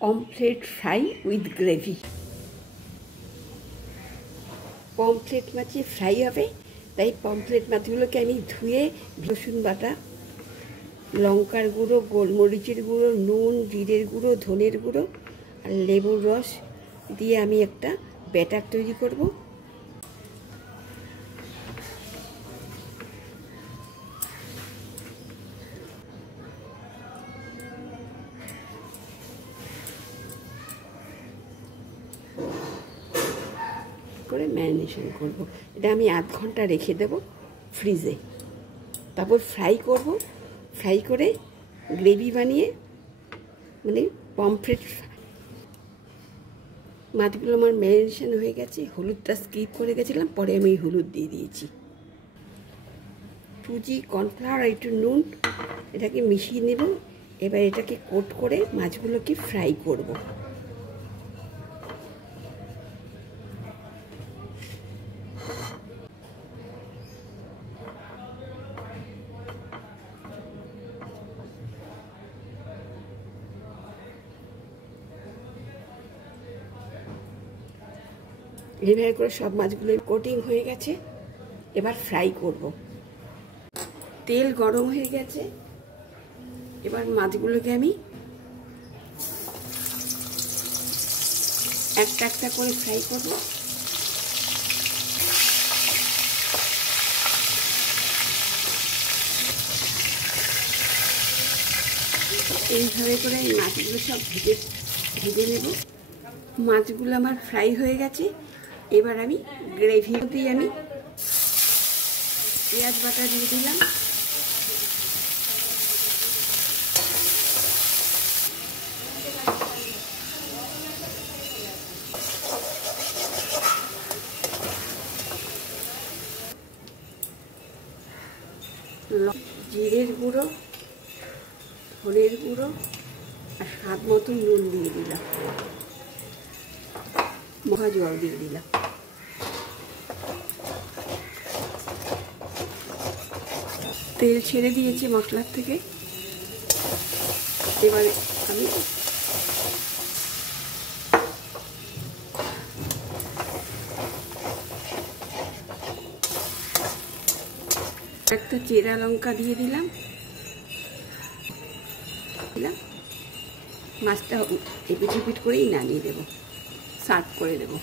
Pomfret fry with gravy. Pomfret মাছে fry হবে, তাই পমফ্রেট মাছগুলোকে আমি ধুয়ে রসুন বাটা, লঙ্কার গুঁড়ো, গোলমরিচের গুঁড়ো, নুন, জিরের গুঁড়ো, ধনের গুঁড়ো আর লেবুর রস দিয়ে আমি একটা ব্যাটার তৈরি করব। করে ম্যারিনেশন করব। এটা আমি আধ ঘন্টা রেখে দেব ফ্রিজে, তারপর ফ্রাই করব। ফ্রাই করে গ্রেভি বানিয়ে, মানে পমফ্রেট। মাছগুলো আমার ম্যারিনেশন হয়ে গেছে, হলুদটা স্কিপ করে গেছিলাম, পরে আমি হলুদ দিয়ে দিয়েছি। সুজি, কর্নফ্লাওয়ার আর একটু নুন এটাকে মিশিয়ে নেব। এবার এটাকে কোট করে মাছগুলোকে ফ্রাই করব। এইভাবে করে সব মাছগুলো কোটিং হয়ে গেছে, এবার ফ্রাই করব। তেল গরম হয়ে গেছে, এবার মাছগুলোকে আমি একটা একটা করে ফ্রাই করব। এইভাবে করে এই মাছগুলো সব ভেজে নেব। মাছগুলো আমার ফ্রাই হয়ে গেছে, এবার আমি গ্রেভি দিয়ে আমি পেঁয়াজ বাটা দিয়ে দিলাম, জিরের গুঁড়ো, ধনের গুঁড়ো আর স্বাদ মতো নুন দিয়ে দিলাম, মহা জল দিয়ে দিলাম। তেল ছেড়ে দিয়েছি মশলার থেকে। এবারে আমি একটা চেরা লঙ্কা দিয়ে দিলাম। মাছটা এপিট করেই নামিয়ে দেবো, সার্ভ করে দেবো।